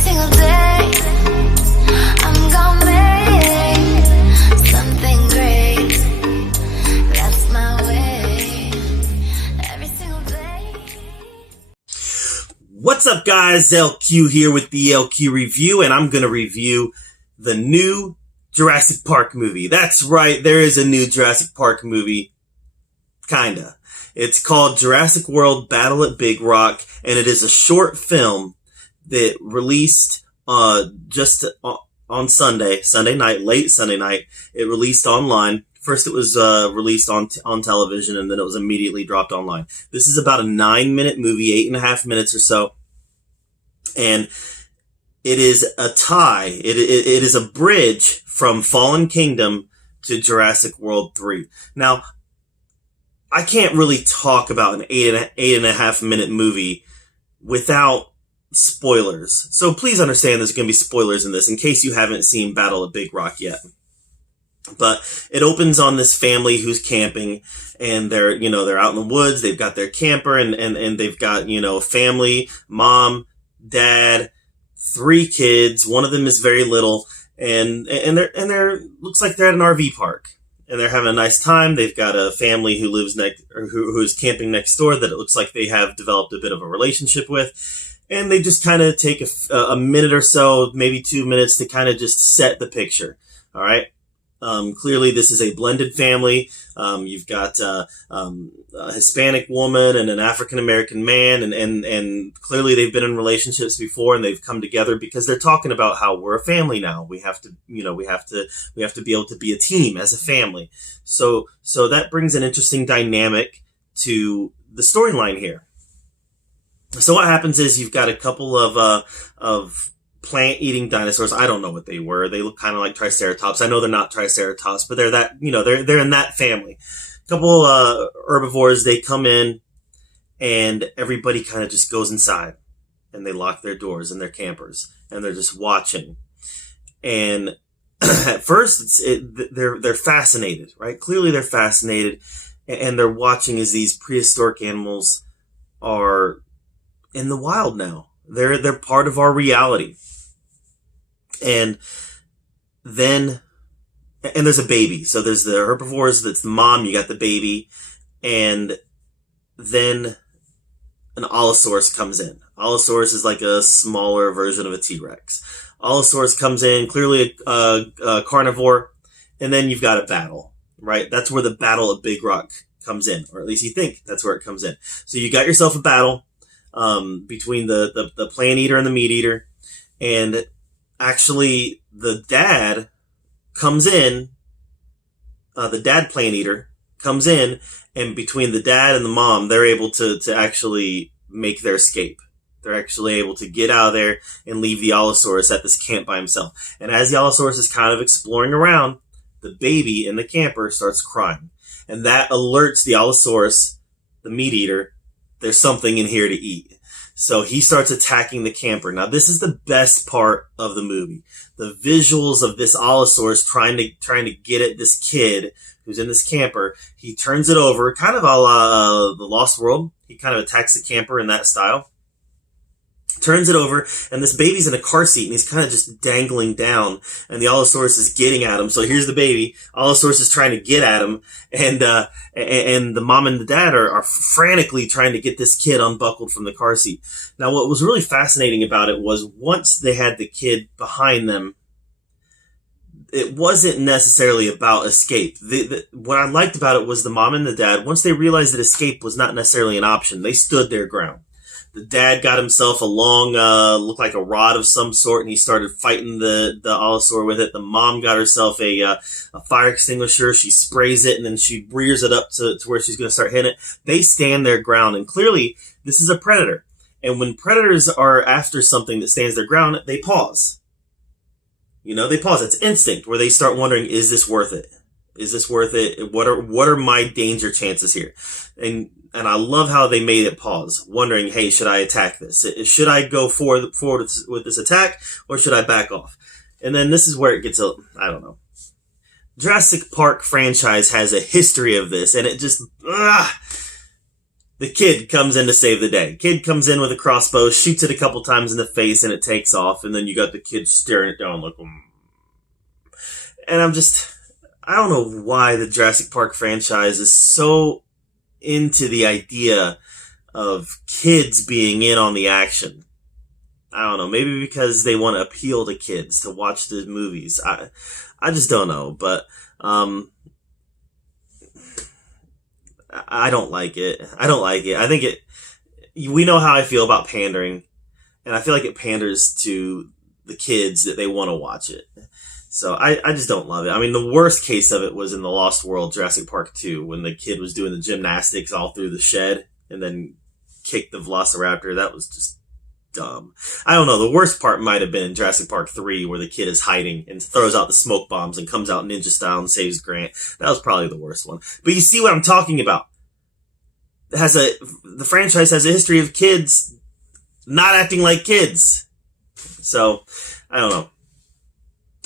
single day, I'm gonna make something great. That's my way. Every single day. What's up, guys? LQ here with the LQ review, and I'm gonna review the new Jurassic Park movie. That's right, there is a new Jurassic Park movie. Kinda. It's called Jurassic World Battle at Big Rock, and it is a short film that released just on Sunday night, late Sunday night. It released online. First it was released on television, and then it was immediately dropped online. This is about a 9-minute movie, 8.5 minutes or so. And it is a tie. It is a bridge from Fallen Kingdom to Jurassic World 3. Now, I can't really talk about an 8.5 minute movie without spoilers. So please understand there's going to be spoilers in this in case you haven't seen Battle of Big Rock yet. But it opens on this family who's camping, and they're out in the woods. They've got their camper, and they've got, a family, mom, dad, 3 kids. One of them is very little, and they're looks like they're at an RV park. And they're having a nice time. They've got a family who lives who's camping next door that it looks like they have developed a bit of a relationship with. And they just kind of take a minute or so, maybe 2 minutes, to kind of just set the picture. All right. Clearly this is a blended family. You've got a Hispanic woman and an African-American man, and clearly they've been in relationships before, and they've come together because they're talking about how we're a family now. We have to be able to be a team as a family. So that brings an interesting dynamic to the storyline here. So what happens is you've got a couple of plant-eating dinosaurs. I don't know what they were. They look kind of like Triceratops. I know they're not Triceratops, but they're that, they're in that family. A couple herbivores, they come in, and everybody kind of just goes inside, and they lock their doors in their campers, and they're just watching. And at first, they're fascinated, right? Clearly they're fascinated, and they're watching as these prehistoric animals are in the wild now. They're part of our reality. And then, there's a baby. So there's the herbivores, that's the mom, you got the baby, and then an Allosaurus comes in. Allosaurus is like a smaller version of a T-Rex. Allosaurus comes in, clearly a carnivore, and then you've got a battle, right? That's where the Battle of Big Rock comes in, or at least you think that's where it comes in. So you got yourself a battle between the plant eater and the meat eater, and actually the dad comes in, the dad plant eater comes in, and between the dad and the mom, they're able to actually make their escape. They're actually able to get out of there and leave the Allosaurus at this camp by himself. And as the Allosaurus is kind of exploring around, the baby in the camper starts crying. And that alerts the Allosaurus, the meat eater, there's something in here to eat. So he starts attacking the camper. Now, this is the best part of the movie. The visuals of this Allosaurus trying to get at this kid who's in this camper. He turns it over, kind of a la The Lost World. He kind of attacks the camper in that style. Turns it over, and this baby's in a car seat, and he's kind of just dangling down, and the Allosaurus is getting at him. So here's the baby. Allosaurus is trying to get at him, and the mom and the dad are frantically trying to get this kid unbuckled from the car seat. Now, what was really fascinating about it was once they had the kid behind them, it wasn't necessarily about escape. What I liked about it was the mom and the dad, once they realized that escape was not necessarily an option, they stood their ground. The dad got himself a long, looked like a rod of some sort, and he started fighting the Allosaur with it. The mom got herself a fire extinguisher. She sprays it, and then she rears it up to where she's going to start hitting it. They stand their ground, and clearly this is a predator. And when predators are after something that stands their ground, they pause. They pause. It's instinct, where they start wondering, is this worth it? Is this worth it? What are my danger chances here? And I love how they made it pause, wondering, hey, should I attack this? Should I go forward with this attack, or should I back off? And then this is where it gets, I don't know. Jurassic Park franchise has a history of this, and it just, the kid comes in to save the day. Kid comes in with a crossbow, shoots it a couple times in the face, and it takes off. And then you got the kid staring it down like, And I don't know why the Jurassic Park franchise is so into the idea of kids being in on the action. I don't know, maybe because they want to appeal to kids to watch the movies. I just don't know, but I don't like it. I think we know how I feel about pandering, and I feel like it panders to the kids that they want to watch it. So I just don't love it. I mean, the worst case of it was in The Lost World, Jurassic Park 2, when the kid was doing the gymnastics all through the shed and then kicked the velociraptor. That was just dumb. I don't know. The worst part might have been in Jurassic Park 3, where the kid is hiding and throws out the smoke bombs and comes out ninja style and saves Grant. That was probably the worst one. But you see what I'm talking about. The franchise has a history of kids not acting like kids. So, I don't know.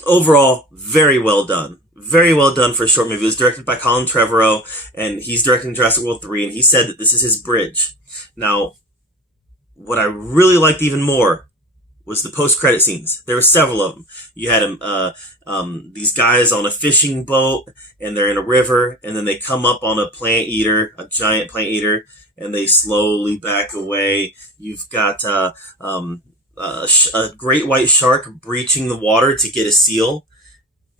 Overall, very well done. Very well done for a short movie. It was directed by Colin Trevorrow, and he's directing Jurassic World 3, and he said that this is his bridge. Now, what I really liked even more was the post-credit scenes. There were several of them. You had these guys on a fishing boat, and they're in a river, and then they come up on a plant eater, a giant plant eater, and they slowly back away. You've got a great white shark breaching the water to get a seal.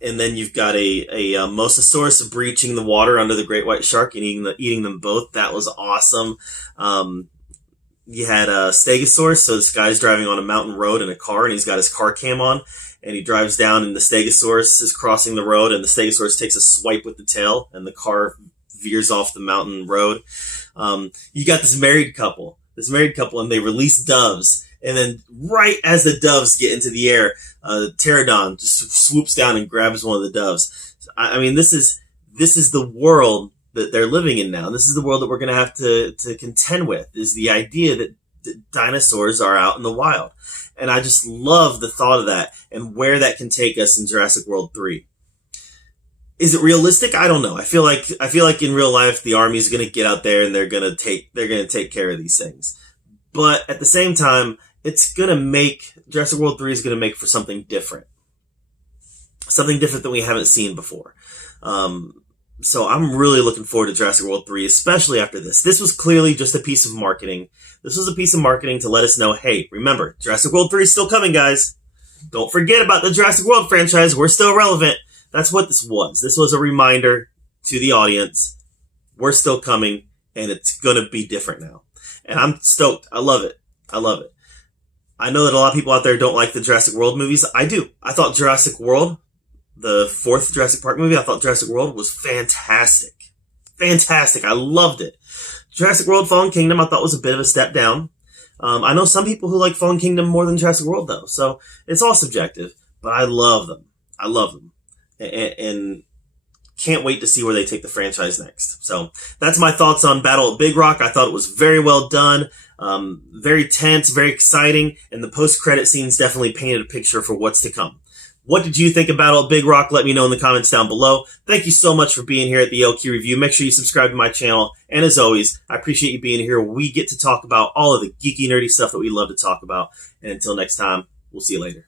And then you've got a mosasaurus breaching the water under the great white shark and eating them both. That was awesome. You had a stegosaurus. So this guy's driving on a mountain road in a car, and he's got his car cam on, and he drives down, and the stegosaurus is crossing the road, and the stegosaurus takes a swipe with the tail, and the car veers off the mountain road. You got this married couple, and they release doves. And then right as the doves get into the air, pterodon just swoops down and grabs one of the doves. I mean, this is the world that they're living in now. This is the world that we're going to have to contend with, is the idea that dinosaurs are out in the wild. And I just love the thought of that and where that can take us in Jurassic World 3. Is it realistic? I don't know. I feel like in real life, the army is going to get out there and they're going to take care of these things. But at the same time, Jurassic World 3 is going to make for something different. Something different than we haven't seen before. So I'm really looking forward to Jurassic World 3, especially after this. This was clearly just a piece of marketing. This was a piece of marketing to let us know, hey, remember, Jurassic World 3 is still coming, guys. Don't forget about the Jurassic World franchise. We're still relevant. That's what this was. This was a reminder to the audience. We're still coming, and it's going to be different now. And I'm stoked. I love it. I know that a lot of people out there don't like the Jurassic World movies. I do. I thought Jurassic World, the fourth Jurassic Park movie, I thought Jurassic World was fantastic. Fantastic. I loved it. Jurassic World Fallen Kingdom I thought was a bit of a step down. I know some people who like Fallen Kingdom more than Jurassic World, though. So it's all subjective. But I love them. And can't wait to see where they take the franchise next. So that's my thoughts on Battle at Big Rock. I thought it was very well done. Very tense, very exciting, and the post-credit scenes definitely painted a picture for what's to come. What did you think of Battle at Big Rock? Let me know in the comments down below. Thank you so much for being here at the LQ Review. Make sure you subscribe to my channel, and as always, I appreciate you being here. We get to talk about all of the geeky, nerdy stuff that we love to talk about, and until next time, we'll see you later.